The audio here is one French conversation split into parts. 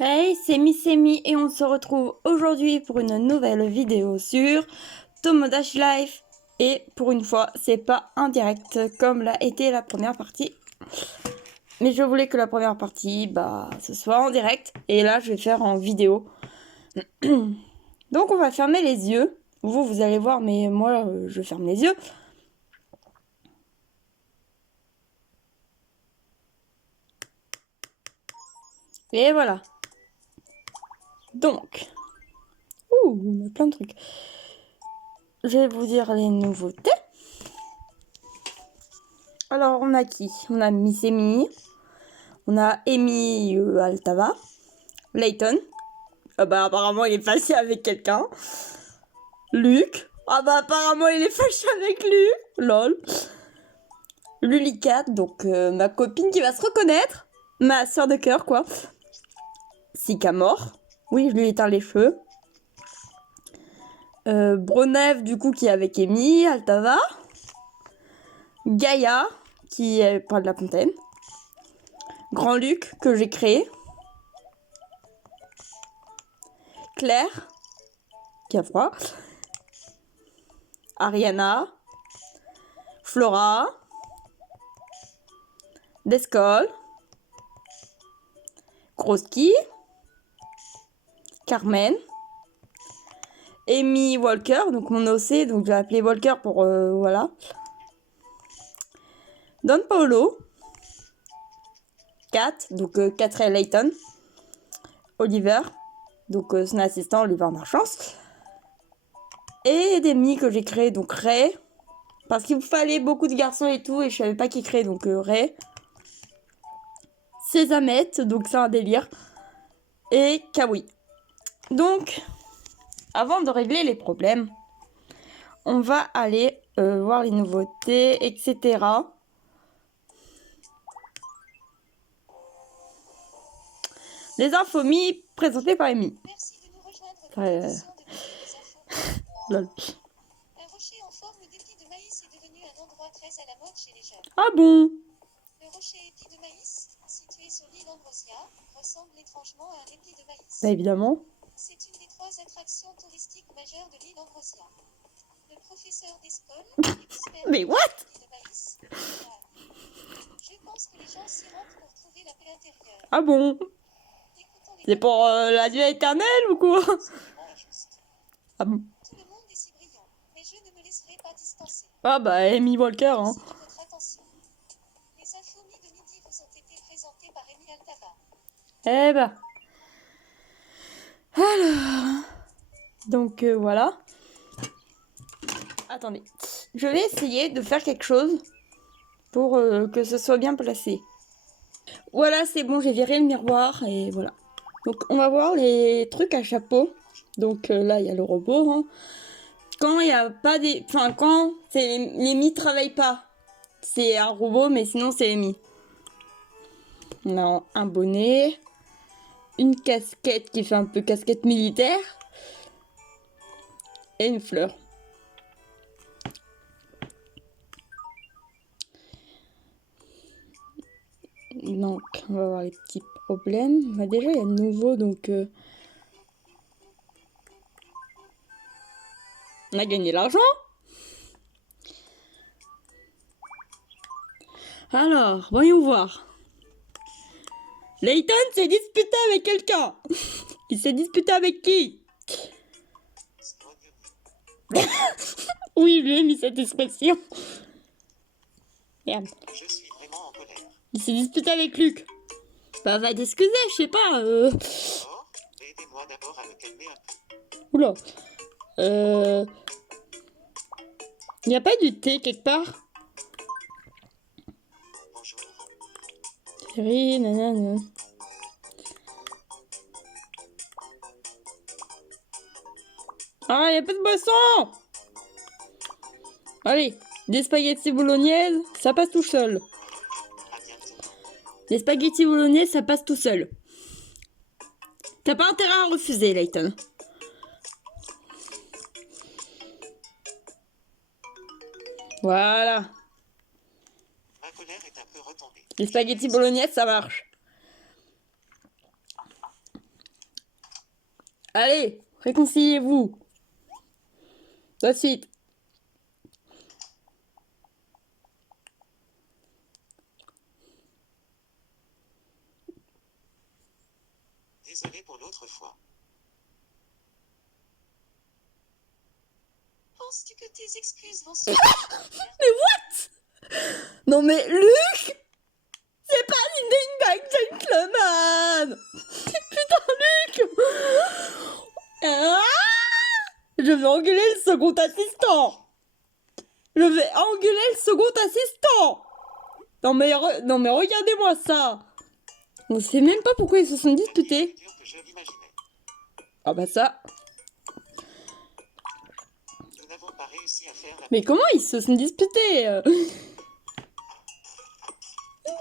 Hey, c'est Missemi et on se retrouve aujourd'hui pour une nouvelle vidéo sur Tomodachi Life. Et pour une fois, c'est pas en direct comme l'a été la première partie. Mais je voulais que la première partie, ce soit en direct. Et là, je vais faire en vidéo. Donc on va fermer les yeux. Vous allez voir, mais moi, je ferme les yeux. Et voilà. Donc, on a plein de trucs. Je vais vous dire les nouveautés. Alors, on a qui? On a Missemi. On a Amy Altava. Layton. Apparemment, il est fâché avec quelqu'un. Luc. Apparemment, il est fâché avec lui. Lol. Lulicat, donc ma copine qui va se reconnaître. Ma soeur de cœur, quoi. Sycamore. Oui, je lui ai éteint les cheveux. Bronev, du coup, qui est avec Amy Altava. Gaïa, qui est pas de la fontaine. Grand Luc, que j'ai créé. Claire, qui a froid. Ariana. Flora. Descol. Kroski. Carmen. Amy Walker, donc mon OC, donc je vais appeler Walker pour voilà. Don Paolo. Kat, donc Catherine Layton. Oliver, donc son assistant Oliver Marchance. Et des amis que j'ai créés, donc Ray. Parce qu'il me fallait beaucoup de garçons et tout, et je savais pas qui créer, donc Ray. Sésamette, donc c'est un délire. Et Kawi. Donc, avant de régler les problèmes, on va aller voir les nouveautés, etc. Les infos mis présentées par Amy. Merci de nous rejoindre pour l'émission de infos. Lol. Un rocher en forme d'épi de maïs est devenu un endroit très à la mode chez les jeunes. Ah bon? Le rocher épi de maïs, situé sur l'île Ambrosia, ressemble étrangement à un épi de maïs. Bah évidemment. C'est une des 3 attractions touristiques majeures de l'île Ambrosia. Le professeur Descol, expert Mais what? de maïs, je pense que les gens s'y rendent pour trouver la paix intérieure. Ah bon? C'est pour la Dieu éternelle ou quoi? Ah bon? Tout le monde est si brillant, mais je ne me laisserai pas dispenser. Ah bah Amy Walker, hein. Merci de votre attention. Les infos de midi vous ont été présentées par Amy Altava. Eh bah. Alors. Donc voilà. Attendez. Je vais essayer de faire quelque chose pour que ce soit bien placé. Voilà, c'est bon, j'ai viré le miroir et voilà. Donc on va voir les trucs à chapeau. Donc là, il y a le robot. Hein. Quand il n'y a pas des... Enfin, quand les mi travaillent pas, c'est un robot, mais sinon c'est Amy. On a un bonnet, une casquette qui fait un peu casquette militaire et une fleur. Donc, on va voir les petits problèmes. Bah, déjà, il y a de nouveau, donc... on a gagné l'argent. Alors, voyons voir. Layton s'est disputé avec quelqu'un. Il s'est disputé avec qui? Oui, lui a mis cette expression. Merde. Je suis vraiment en colère. Il s'est disputé avec Luc. Bah, va t'excuser, je sais pas. Oh, aidez-moi d'abord à me calmer un peu. Oula. Il n'y a pas du thé quelque part? Bonjour. Chérie, nanana. Ah, il n'y a pas de boisson! Allez, des spaghettis bolognaises, ça passe tout seul. À bientôt. Les spaghettis bolognaises, ça passe tout seul. T'as pas intérêt à refuser, Layton. Voilà. Ma colère est un peu retombée. Les spaghettis bolognaises, ça marche. Allez, réconciliez-vous. Tout de suite. Désolé pour l'autre fois. Penses-tu que tes excuses vont suffire? Mais what? Non mais Luc, c'est pas une gentleman. Putain Luc. Ah, je vais engueuler le second assistant. Je vais engueuler le second assistant. Non mais regardez-moi ça. On sait même pas pourquoi ils se sont disputés. C'est dur que je l'imaginais. Ah bah ça. Nous n'avons pas réussi à faire la... Mais comment ils se sont disputés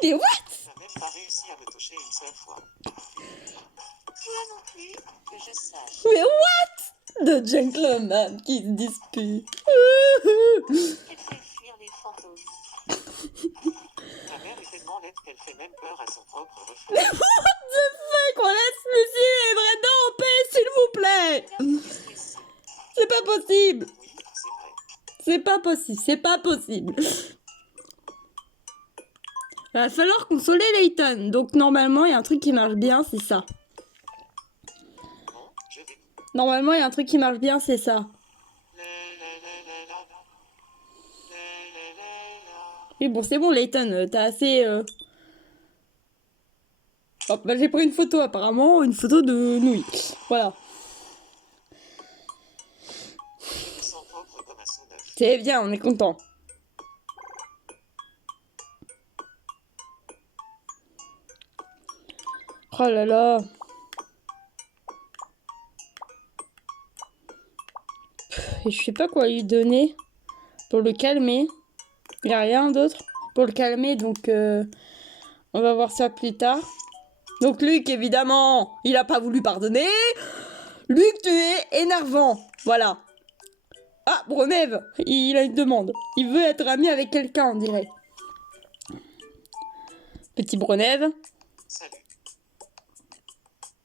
Mais what? Tu n'as même pas réussi à me toucher une seule fois. Toi non plus, que je sache. Mais what? De gentleman qui se dispute. Elle fait fuir les fantômes. Ta mère est tellement laide qu'elle fait même peur à son propre reflet. What the fuck? On laisse Lucie et Brenda en paix, s'il vous plaît. Regarde plus précis. C'est pas possible. Oui, c'est vrai. C'est pas possible, c'est pas possible. Il va falloir consoler Layton. Donc normalement, il y a un truc qui marche bien, c'est ça. Bon, je vais... Normalement, il y a un truc qui marche bien, c'est ça. Oui, bon, c'est bon, Layton, t'as assez... Hop, bah, j'ai pris une photo, apparemment, une photo de nouilles. Voilà. Je me sens propre comme un seau neuf. C'est bien, on est content. Oh là là. Et je sais pas quoi lui donner pour le calmer. Il n'y a rien d'autre pour le calmer, donc on va voir ça plus tard. Donc Luc, évidemment, il a pas voulu pardonner. Luc, tu es énervant. Voilà. Ah, Bronève, il a une demande. Il veut être ami avec quelqu'un, on dirait. Petit Bronève. Salut.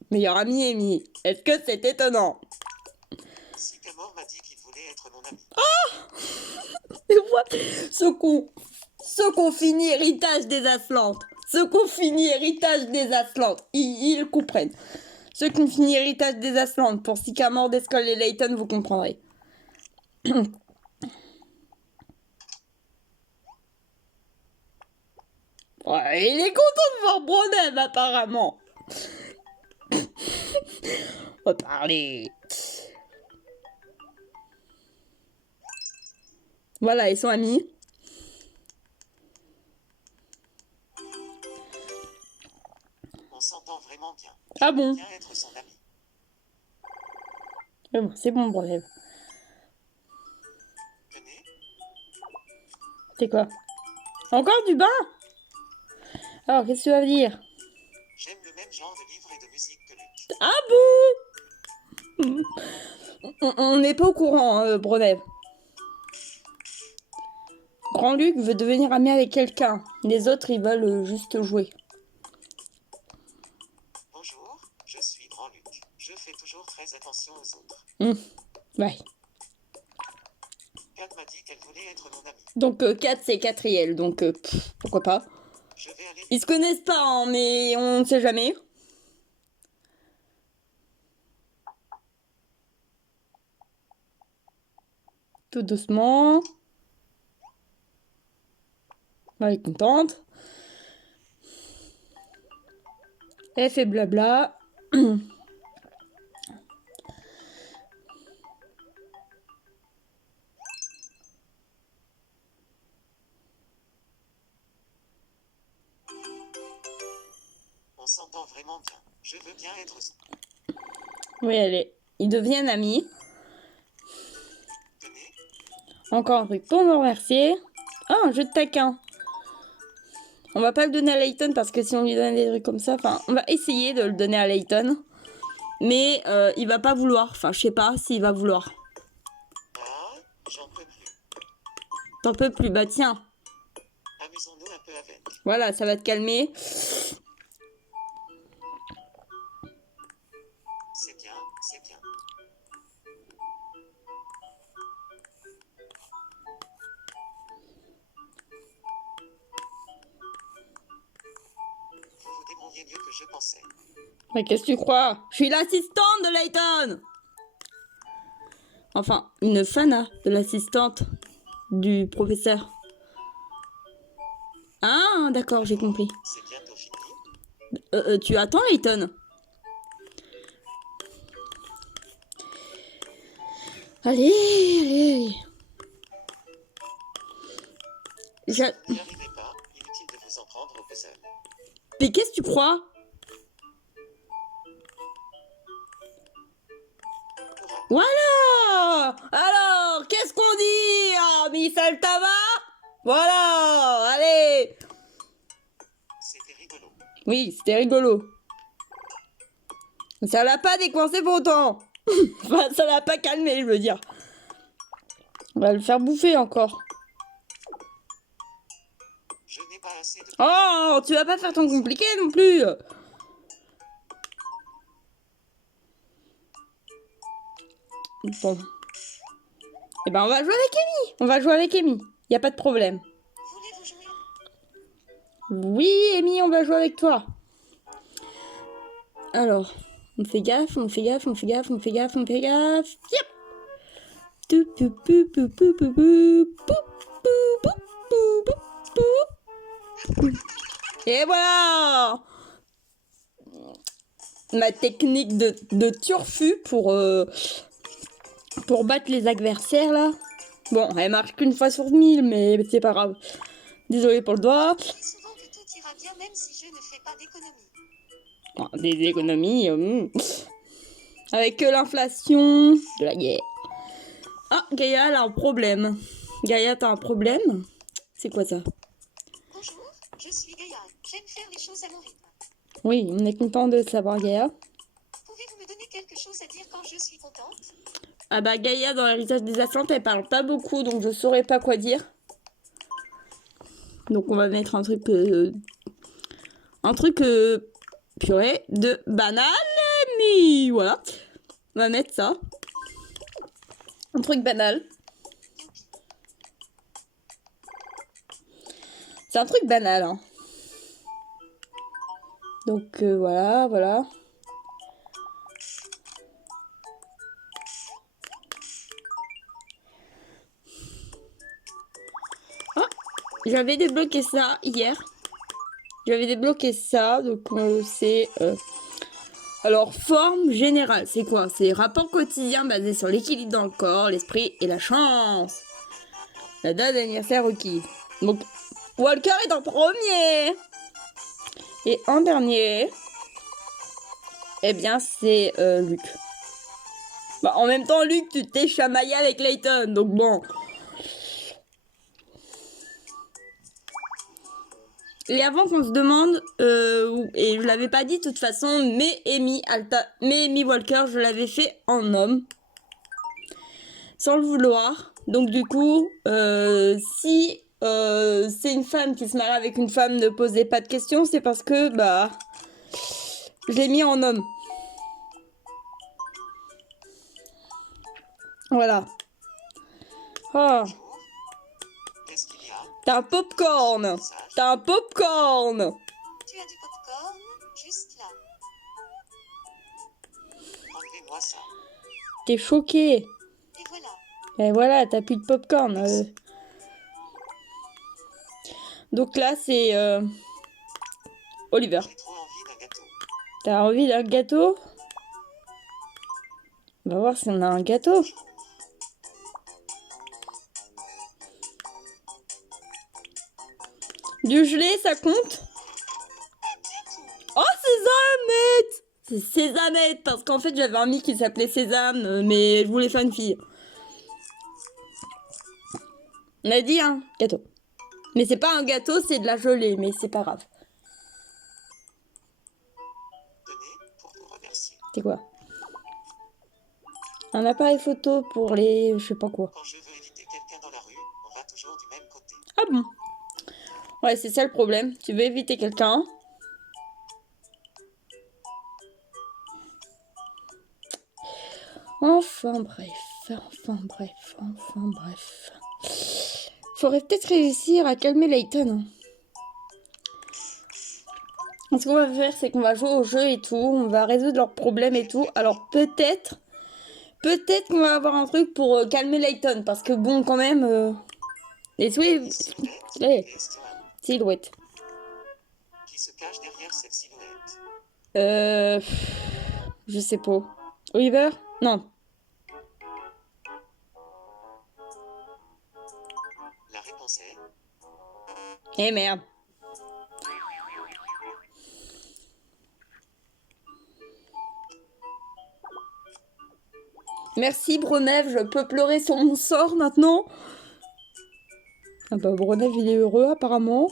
Meilleur ami, Amy. Est-ce que c'est étonnant? Sycamore m'a dit qu'il voulait être mon ami. Mais what? Ce qu'on finit héritage des Aslantes. Ceux qu'on finit héritage des Aslantes. Ils comprennent. Ceux qui finissent héritage des Aslantes. Pour Sycamore, Descol et Layton, vous comprendrez. Ouais, il est content de voir Bronheim, apparemment. On va parler. Voilà, ils sont amis. On s'entend vraiment bien. Ah bon? Bien être son ami. Mais bon, c'est bon, Bronheim. Tenez, C'est quoi? Encore du bain? Alors, qu'est-ce que tu vas dire? j'aime le même genre de livres et de musique que Luc. Ah bon? On n'est pas au courant, Bronheim. Grand Luc veut devenir ami avec quelqu'un. Les autres, ils veulent juste jouer. Bonjour, je suis Grand Luc. Je fais toujours très attention aux autres. Ouais. Kat m'a dit qu'elle voulait être mon amie. Donc, 4, c'est Catriel. Donc, pourquoi pas? Je vais aller... Ils se connaissent pas, hein, mais on ne sait jamais. Tout doucement. Elle est contente. Elle fait blabla. On s'entend vraiment bien. Je veux bien être son... Oui, ils deviennent amis. Tenez, Encore un truc pour me remercier. Ah, un jeu de taquin. On va pas le donner à Layton parce que si on lui donne des trucs comme ça, enfin, on va essayer de le donner à Layton. Mais il va pas vouloir. Enfin, je sais pas s'il va vouloir. ah, j'en peux plus. T'en peux plus. Bah tiens. Amusons-nous un peu avec. Voilà, ça va te calmer. C'est bien, c'est bien. Vous vous débrouillez mieux que je pensais. Mais qu'est-ce que tu crois? Je suis l'assistante de Layton. Enfin, une fana de l'assistante du professeur. Ah, d'accord, j'ai compris. C'est bientôt fini. Tu attends, Layton? Allez, allez. Si vous n'y arrivez pas, inutile de vous en prendre au puzzle. Mais qu'est-ce que tu crois? Voilà! Alors, qu'est-ce qu'on dit? Ah, Miss Altava? Voilà, allez! C'était rigolo. Oui, c'était rigolo. Ça l'a pas décoincé pour autant. Enfin, ça l'a pas calmé, je veux dire. On va le faire bouffer encore. Je n'ai pas assez de... Oh, tu vas pas faire ton compliqué non plus. Bon. Eh ben, on va jouer avec Amy. On va jouer avec Amy. Y a pas de problème. Voulez-vous jouer? Oui, Amy, on va jouer avec toi. Alors, on fait gaffe, on fait gaffe, on fait gaffe, on fait gaffe, on fait gaffe. Yep. Et voilà. Ma technique de turfu pour battre les adversaires là. Bon, elle marche qu'une fois sur 1000, mais c'est pas grave. Désolé pour le doigt. Je dis souvent que tout ira bien même si je ne fais pas d'économie. Oh, des économies. Avec l'inflation de la guerre. Ah, Gaïa, elle a un problème. Gaïa, t'as un problème? C'est quoi ça? Bonjour, je suis Gaïa. J'aime faire les choses à mon rythme. Oui, on est content de savoir, Gaïa. Pouvez-vous me donner quelque chose à dire quand je suis contente? Ah bah, Gaïa, dans l'héritage des Atlantes, elle parle pas beaucoup, donc je saurais pas quoi dire. Donc on va mettre un truc... purée, de banane, mais voilà. On va mettre ça. Un truc banal. Youpi. C'est un truc banal, hein. Donc voilà, voilà. Ah, j'avais débloqué ça hier. J'avais débloqué ça, donc c'est... Alors, forme générale, c'est quoi? C'est rapport quotidien basé sur l'équilibre dans le corps, l'esprit et la chance. La date d'anniversaire requise. Donc, Walker est en premier. Et en dernier, eh bien, c'est Luc. Bah, en même temps, Luc, tu t'es chamaillé avec Layton, donc bon. Et avant qu'on se demande, et je l'avais pas dit de toute façon, mais Amy Walker, je l'avais fait en homme. Sans le vouloir. Donc du coup, si c'est une femme qui se marie avec une femme, ne posez pas de questions, c'est parce que, bah, je l'ai mis en homme. Voilà. Oh, Qu'est-ce qu'il y a? t'as un popcorn. T'as un popcorn. Tu as du popcorn, juste là. Enlevez-moi ça. T'es choqué. Et voilà. Et voilà, t'as plus de popcorn. Donc là, c'est Oliver. J'ai trop envie d'un gâteau. T'as envie d'un gâteau? On va voir si on a un gâteau. Du gelé, ça compte? Oh, Sésamette! C'est Sésamette, parce qu'en fait, j'avais un ami qui s'appelait Sésame, mais je voulais faire une fille. On a dit, hein, gâteau. Mais c'est pas un gâteau, c'est de la gelée, mais c'est pas grave. Tenez, pour vous remercier. C'est quoi? Un appareil photo pour les... je sais pas quoi. Quand je veux éviter quelqu'un dans la rue, on va toujours du même côté. Ah bon? Ouais, c'est ça le problème. Tu veux éviter quelqu'un. Enfin bref. Faudrait peut-être réussir à calmer Layton. Hein. Ce qu'on va faire, c'est qu'on va jouer au jeu et tout, on va résoudre leurs problèmes et tout. Alors peut-être qu'on va avoir un truc pour calmer Layton, parce que bon, quand même, les Silhouette Ouais. et Stuart. Silhouette. Qui se cache derrière cette silhouette? Je sais pas. Oliver? Non. La réponse est Eh merde. Merci Brenève, je peux pleurer sur mon sort maintenant. Ah bah Brenève il est heureux apparemment.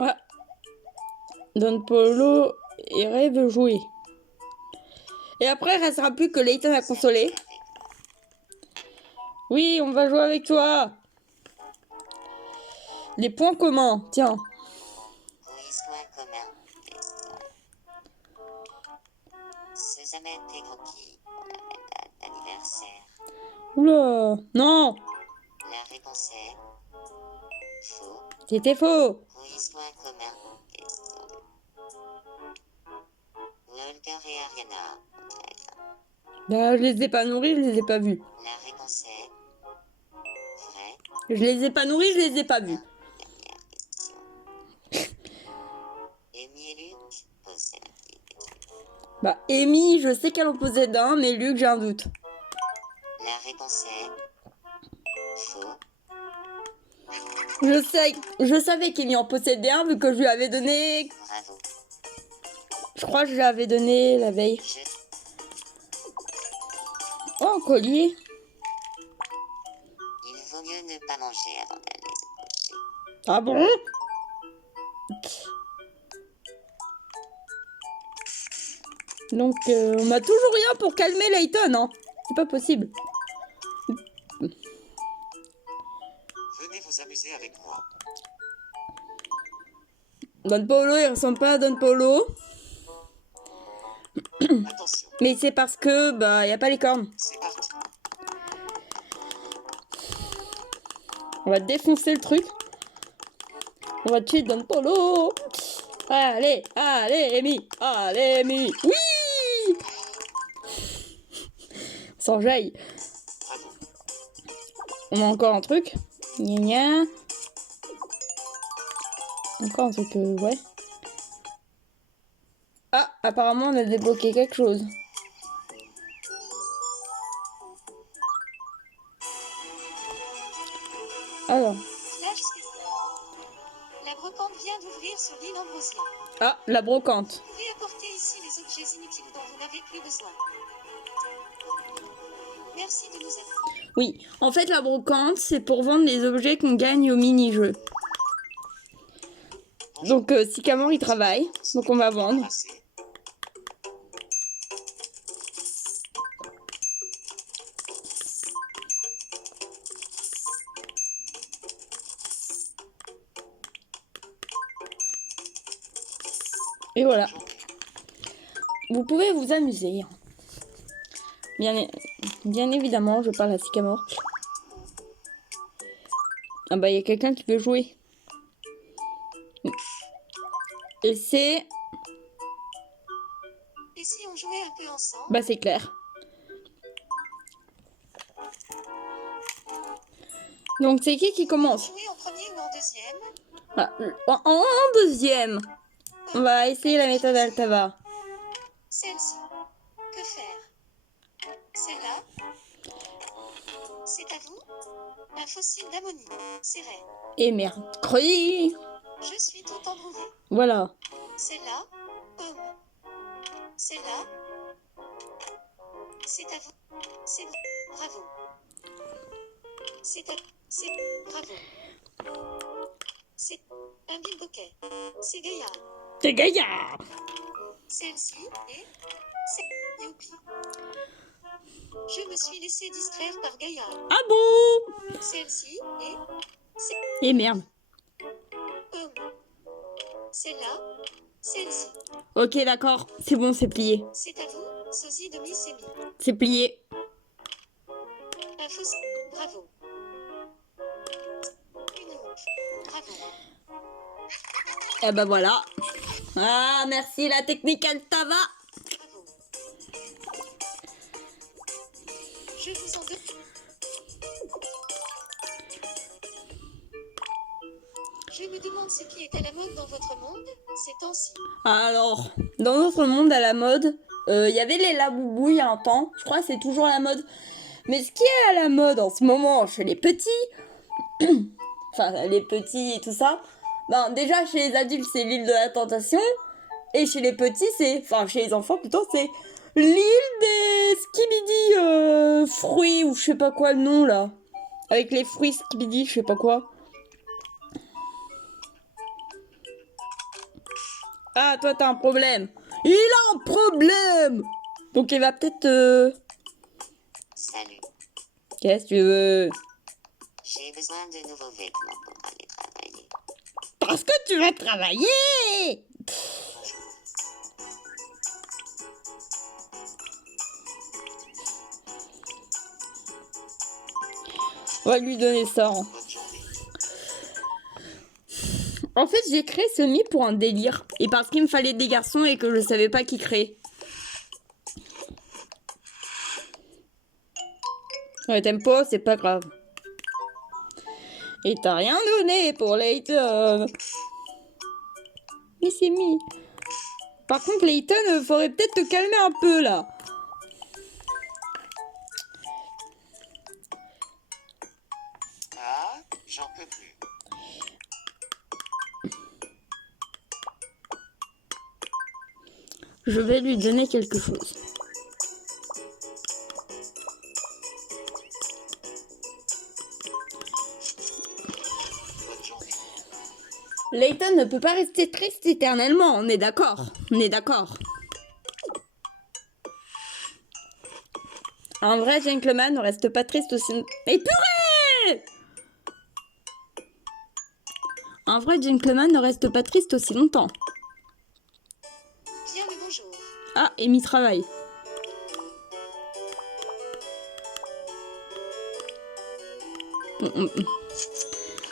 Ah. Don Polo et rêve jouer. Et après il restera plus que Layton à consoler. Oui, on va jouer avec toi. Les points communs, tiens. Quiz point commun. Question. Suzanne et Grocky ont la même date d'anniversaire. Oula, non, La réponse est faux. c'était faux. Quiz point commun. Question. Walter et Ariana ont 13 ans. Bah, je les ai pas nourris, je les ai pas vus. La réponse est vrai. Je les ai pas nourris, je les ai pas vus. Dernière question. Amy et Luc possèdent un question. Bah, Amy, je sais qu'elle en possède un, mais Luc, j'ai un doute. La réponse est faux. Je savais qu'Amy en possédait un, vu que je lui avais donné. Bravo. Je crois que je lui avais donné la veille. Oh, un collier. Il vaut mieux ne pas manger avant d'aller se coucher. Ah bon? Donc, on a toujours rien pour calmer Layton, hein. C'est pas possible. venez vous amuser avec moi. Don Polo, il ressemble pas à Don Polo. Attention, Mais c'est parce que, bah, y a pas les cornes. c'est parti. On va défoncer le truc. On va tuer Don Polo. Allez, Amy. Allez, Amy. Oui! Sans jaille. Bravo. On a encore un truc. Gna gna. Encore un truc, ouais. Ah, apparemment on a débloqué quelque chose. Alors. Flash spécial. La brocante vient d'ouvrir sur l'île Ambrosia. Ah, la brocante. Vous pouvez apporter ici les objets inutiles dont vous n'avez plus besoin. Merci de nous aider. Oui, en fait la brocante c'est pour vendre les objets qu'on gagne au mini-jeu. Donc Sycamore il travaille, donc on va vendre. Ramasser. Et voilà. Journée. Vous pouvez vous amuser. Bien évidemment, je parle à Sycamore. Ah bah il y a quelqu'un qui veut jouer. Et c'est... Et si on jouait un peu ensemble? Bah c'est clair. Donc c'est qui commence? Jouer en premier ou en deuxième? Ah, en deuxième. On va essayer la méthode Altava. Celle-ci. Que faire? Celle-là? C'est à vous? Un fossile d'ammonie. C'est vrai. Et mercredi. Je suis tout embrouillée. Voilà. Celle-là? Pomme. Celle-là? C'est à vous. C'est bravo. C'est à... C'est bravo. C'est un bilboquet. C'est Gaïa. C'est Gaïa. Celle-ci est... C'est... Youpi. Je me suis laissé distraire par Gaïa. Ah bon? Celle-ci est... C'est... Et merde. Pomme. Celle-là. Celle-ci. Ok d'accord, c'est bon, c'est plié. C'est à vous. Sosie de mi-sémi. C'est plié. Infos. Bravo. Une loupe. Bravo. Et ben voilà. Ah, merci la technique Altava. Bravo. Je vous en donne. Je me demande ce qui est à la mode dans votre monde ces temps-ci. Alors, dans notre monde à la mode, il y avait les laboubous il y a un temps. Je crois que c'est toujours la mode. Mais ce qui est à la mode en ce moment chez les petits, enfin les petits et tout ça, ben déjà chez les adultes c'est l'île de la tentation. Et chez les petits c'est, enfin chez les enfants plutôt, c'est l'île des skibidi fruits ou je sais pas quoi le nom là. Avec les fruits skibidi, je sais pas quoi. Ah, toi, t'as un problème. Il a un problème. Donc, il va peut-être... Salut. Qu'est-ce que tu veux? J'ai besoin de nouveaux vêtements pour aller travailler. Parce que tu vas travailler. Bonjour. On va lui donner ça. Hein. Bonne journée. En fait, j'ai créé ce mi pour un délire. Et parce qu'il me fallait des garçons et que je savais pas qui créer. Ouais, t'aimes pas, c'est pas grave. Et t'as rien donné pour Layton. Mais c'est mi. Par contre, Layton, faudrait peut-être te calmer un peu là. Ah, j'en peux plus. Je vais lui donner quelque chose. Bonne journée. Layton ne peut pas rester triste éternellement, on est d'accord. On est d'accord. Un vrai gentleman ne reste pas triste aussi... Et purée! Un vrai gentleman ne reste pas triste aussi longtemps. Bien le bonjour. Ah, Amy travaille. On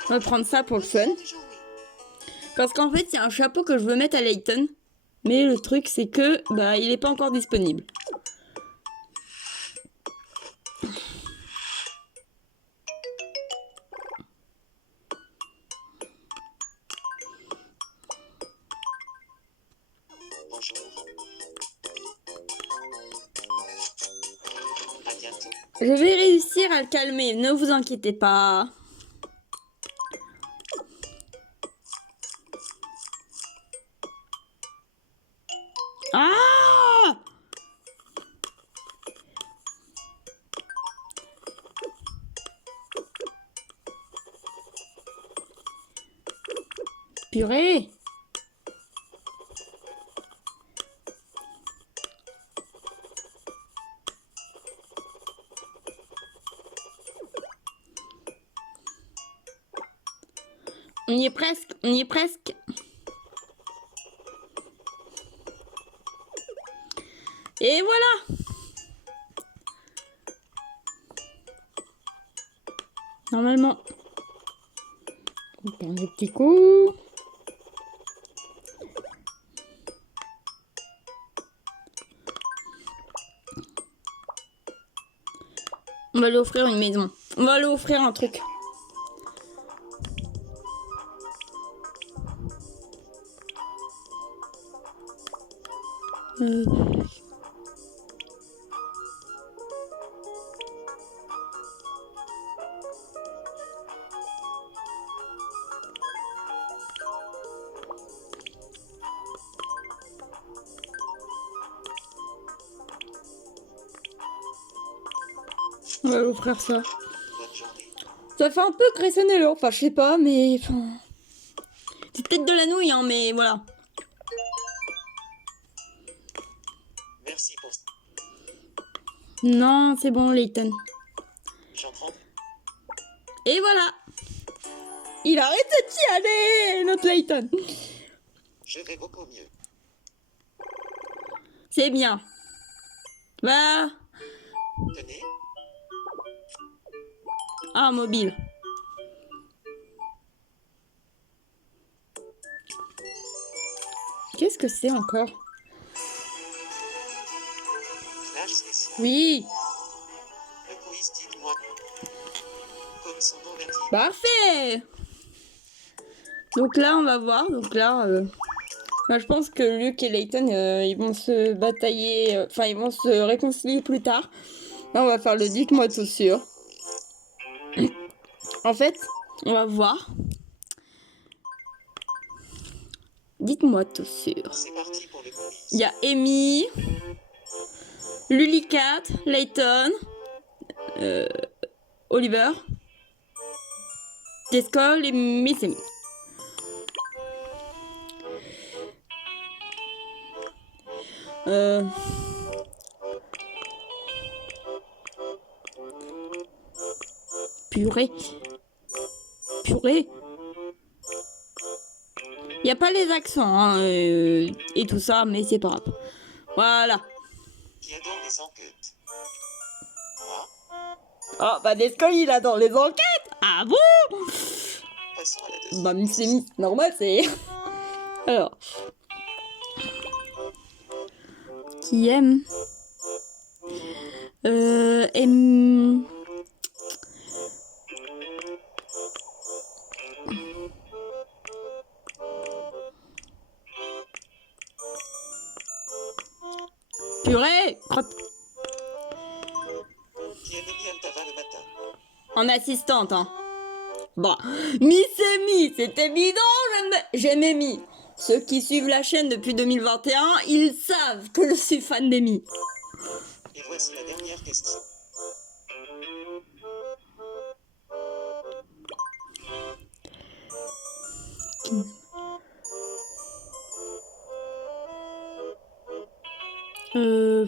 va prendre ça pour le fun. Bonne journée. Parce qu'en fait, il y a un chapeau que je veux mettre à Layton. Mais le truc, c'est que bah, il n'est pas encore disponible. Bonjour. À bientôt. Je vais réussir à le calmer, ne vous inquiétez pas. Ah! Purée! On y est presque, on y est presque. Et voilà. Normalement. On prend des petits coups. On va lui offrir une maison. On va lui offrir un truc. On va lui offrir ça. Bonne journée. Ça fait un peu graissonner l'eau. Enfin, je sais pas, mais... Enfin... C'est peut-être de la nouille, hein, mais voilà. Merci pour... Non, c'est bon, Layton. J'en prends. Et voilà. Il arrête de chialer, notre Layton. Je vais beaucoup mieux. C'est bien. Bah, Tenez, ah, mobile. Qu'est-ce que c'est encore? flash spécial. Oui, Le quiz, dites-moi. Comme son nom l'indique. parfait. Donc là, on va voir. Donc là, moi, je pense que Luke et Layton, ils vont se batailler. Enfin, ils vont se réconcilier plus tard. Là, on va faire le dites-moi tout sûr. En fait, on va voir. Dites-moi tout sûr. C'est parti pour le quiz. Il y a Amy, Lulicat, Layton, Oliver, Descol et Miss Amy. Purée. Purée. Il n'y a pas les accents hein, et tout ça, mais c'est pas grave. Voilà. Qui adore les enquêtes. Moi, Oh, bah Descol, il adore les enquêtes. Ah bon? passons à la deuxième. Bah Miss Amy, c'est normal, c'est... Alors. Qui aime aime... Purée, crotte. Qui aime Amy Altava le matin. En assistante, hein. Bon, Miss Amy, c'est évident, j'aime Amy. Ceux qui suivent la chaîne depuis 2021, ils savent que je suis fan d'Amy. Et voici la dernière question. Euh...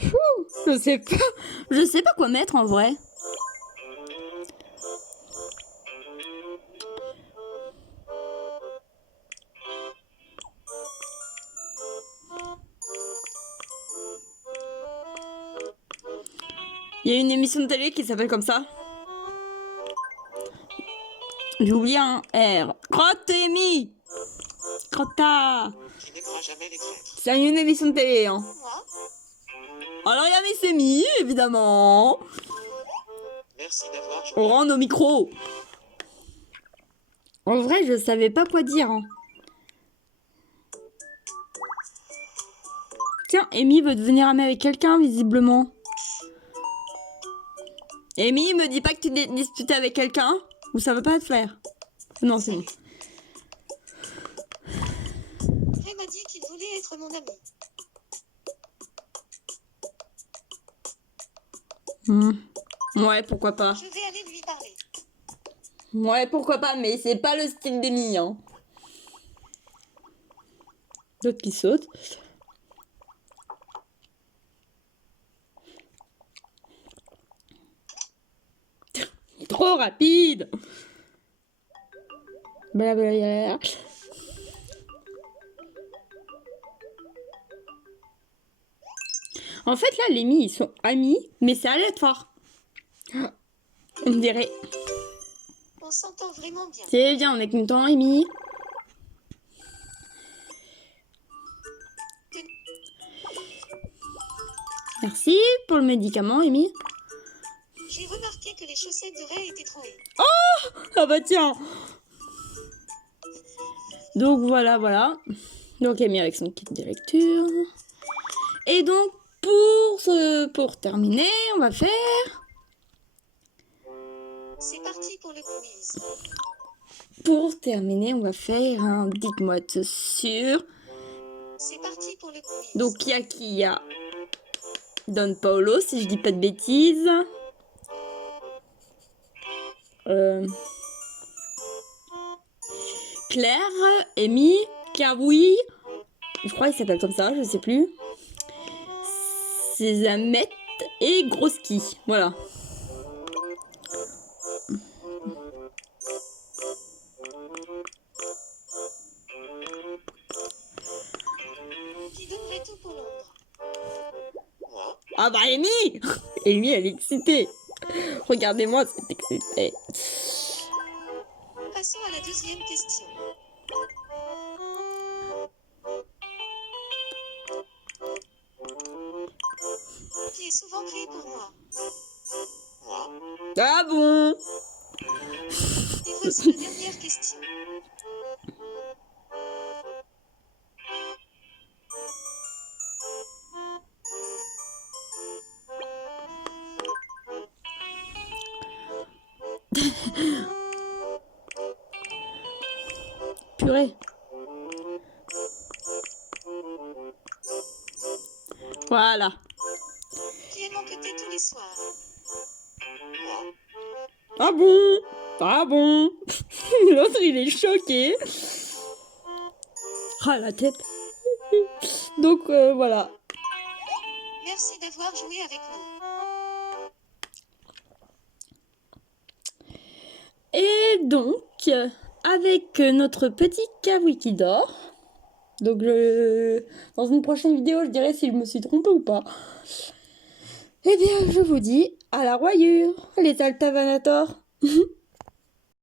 Fou, je sais pas quoi mettre en vrai. Il y a une émission de télé qui s'appelle comme ça. J'ai oublié un R. Crotte Amy. Crotta. Qui n'aimera jamais les traîtres. C'est une émission de télé, hein. Moi, Alors il y a Miss Amy, évidemment. Merci d'avoir joué. On rend nos micros. En vrai, je savais pas quoi dire. Hein. Tiens, Amy veut devenir amie avec quelqu'un, visiblement. Amy, me dis pas que tu t'es disputé avec quelqu'un, ou ça va pas te faire. Non, c'est bon. Ray m'a dit qu'il voulait être mon ami. Ouais, pourquoi pas. Je vais aller lui parler. Ouais, pourquoi pas, mais c'est pas le style d'Amy, hein. D'autres qui sautent. Trop rapide. Blablabla. En fait, là, les Amy, ils sont amis, mais c'est aléatoire. On dirait. On s'entend vraiment bien. C'est bien, on est content, Amy. Merci pour le médicament, Amy. J'ai remarqué que les chaussettes de Ray étaient trouées. Ah bah tiens. Donc voilà, voilà. Donc Amy avec son kit de lecture. Et donc pour terminer, on va faire. C'est parti pour le quiz. Pour terminer, on va faire un dites-moi tout sûr. C'est parti pour le quiz. Donc il y a qui? Il y a Don Paolo, si je dis pas de bêtises. Claire, Amy, Kawi, je crois qu'il s'appelle comme ça, je sais plus. Sésamette et Groski, voilà. Ah bah Amy Amy, elle est excitée. Regardez-moi, c'est excité. Passons à la deuxième question. Qui est souvent pris pour moi? Moi. Ah bon? Et voici la dernière question. Purée. Voilà. Qui est manqueté tous les soirs? Moi. Ah bon? Ah bon? L'autre, il est choqué. Ah, la tête. Donc, voilà. Merci d'avoir joué avec nous. Et donc, avec notre petit kawaii qui dort. Donc, dans une prochaine vidéo, je dirai si je me suis trompée ou pas. Eh bien, je vous dis à la royure, les altavanators.